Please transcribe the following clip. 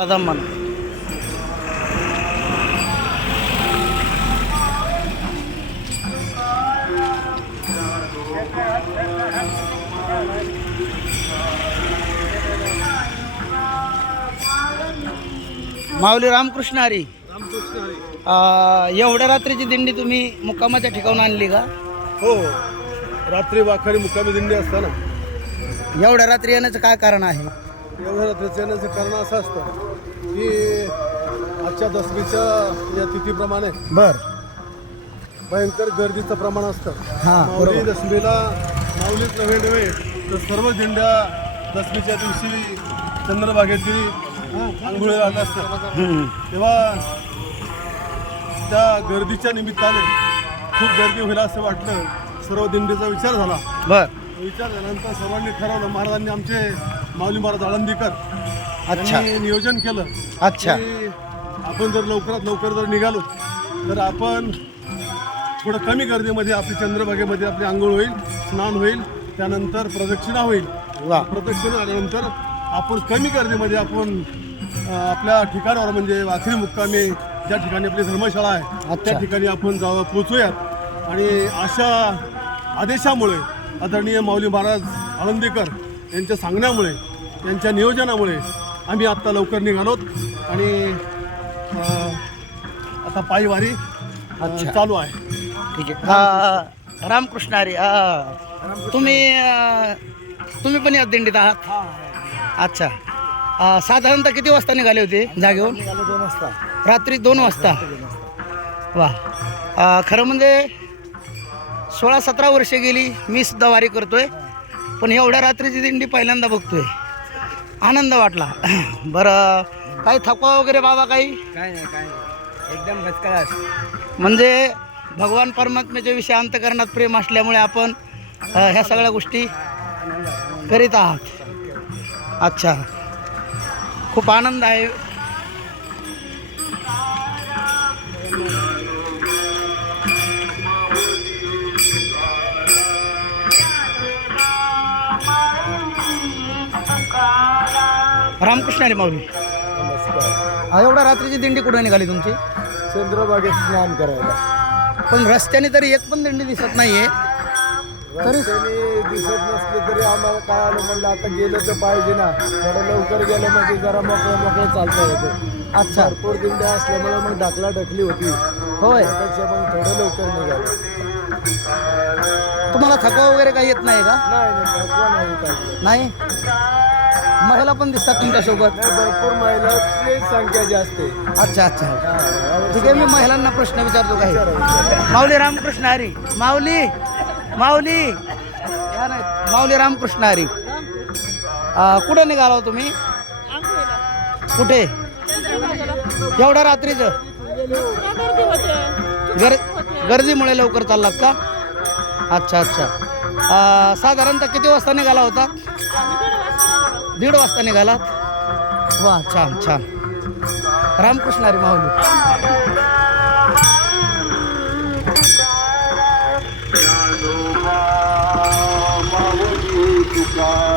म्हणा माऊली रामकृष्ण हरी एवढ्या रात्रीची दिंडी तुम्ही मुक्कामाच्या ठिकाणून आणली का? हो रात्री वाखारी मुक्कामी दिंडी असताना. एवढ्या रात्री येण्याचं काय कारण आहे? रात्रीचं येण्याचं कारण असं असतं की आजच्या दसमीच्या या तिथीप्रमाणे बर. भयंकर गर्दीचं प्रमाण असतं. हां माऊली बरोबर. दसमीला माऊलीच नव्हे नव्हे तर सर्व दिंड्या दसमीच्या दिवशी चंद्रभागेतली आंघोळी असतात हम्म. तेव्हा त्या गर्दीच्या निमित्ताने खूप गर्दी होईल असं वाटलं. सर्व दिंडीचा विचार झाला. बर. विचार झाल्यानंतर सर्वांनी ठरवलं महाराजांनी आमचे माऊली महाराज आळंदीकर अच्छा. यांनी नियोजन केलं. अच्छा. की आपण जर लवकरात लवकर जर निघालो तर आपण थोडं कमी गर्दीमध्ये आपली चंद्रभागेमध्ये आपली आंघोळ होईल स्नान होईल त्यानंतर प्रदक्षिणा होईल. वा. प्रदक्षिणा आल्यानंतर आपण कमी गर्दीमध्ये आपण अं, आपल्या ठिकाणावर म्हणजे वाखरी मुक्कामी ज्या ठिकाणी आपली धर्मशाळा आहे अच्छा. त्या ठिकाणी आपण जाऊ पोचूयात आणि अशा आदेशामुळे आदरणीय माऊली महाराज आळंदीकर यांच्या सांगण्यामुळे यांच्या नियोजनामुळे आम्ही आत्ता लवकर निघालोत आणि अं, आता पायवारी अच्छा. चालू आहे. ठीक आहे. हा, रामकृष्ण हा. तुम्ही अ, तुम्ही पण या दिंडीत आहात? अच्छा. अ, साधारणतः किती वाजता निघाले होते जागेवर दोन वाजता. रात्री दोन वाजता. वा. अ, खरं म्हणजे सोळा सतरा वर्षे गेली मी सुद्धा वारी करतोय. पण एवढ्या रात्रीची दिंडी पहिल्यांदा बघतोय. आनंद वाटला. बरं काही थकवा वगैरे बाबा काही? काय नाही काय एकदम म्हणजे भगवान परमात्म्याच्या विषयी अंतकरणात प्रेम असल्यामुळे आपण ह्या सगळ्या गोष्टी करीत आहात. अच्छा. खूप आनंद आहे. रामकृष्ण हरी माऊली. नमस्कार. अ, एवढ्या रात्रीची दिंडी कुठे निघाली तुमची? चंद्रभागेत स्नान करायला. पण रस्त्याने तरी एक पण दिंडी दिसत नाहीये. तरी रस्त्याने दिसत नसले तरी आम्हाला काय आलं म्हणलं आता गेलं तर पाहिजे ना. थोडं लवकर गेलं म्हणजे जरा मोकळं मोकळं चालता येतं. अच्छा. भरपूर दिंड्या असल्यामुळे मग ढकला ढकली होती. होय. त्यापेक्षा मग थोडं लवकर निघालं. तुम्हाला थकवा वगैरे काही येत नाही का? नाही नाही थकवा नाही काय नाही? महिला पण दिसतात तुमच्यासोबत. नाही भरपूर महिलांची संख्या जास्त आहे. अच्छा अच्छा. हा, ठीक आहे मी महिलांना प्रश्न विचारतो काही. माऊली रामकृष्ण हरी. माऊली माऊली. या नाही माऊली रामकृष्ण हरी. आ, कुठं निघाला हो तुम्ही? कुठे? एवढ्या रात्रीचं? गर गर्दीमुळे लवकर चाललात का? अच्छा अच्छा. आ, साधारणतः किती वाजता निघाला होता? दीड वाजता निघालात वा छान छान. रामकृष्ण हरी माऊली. तुका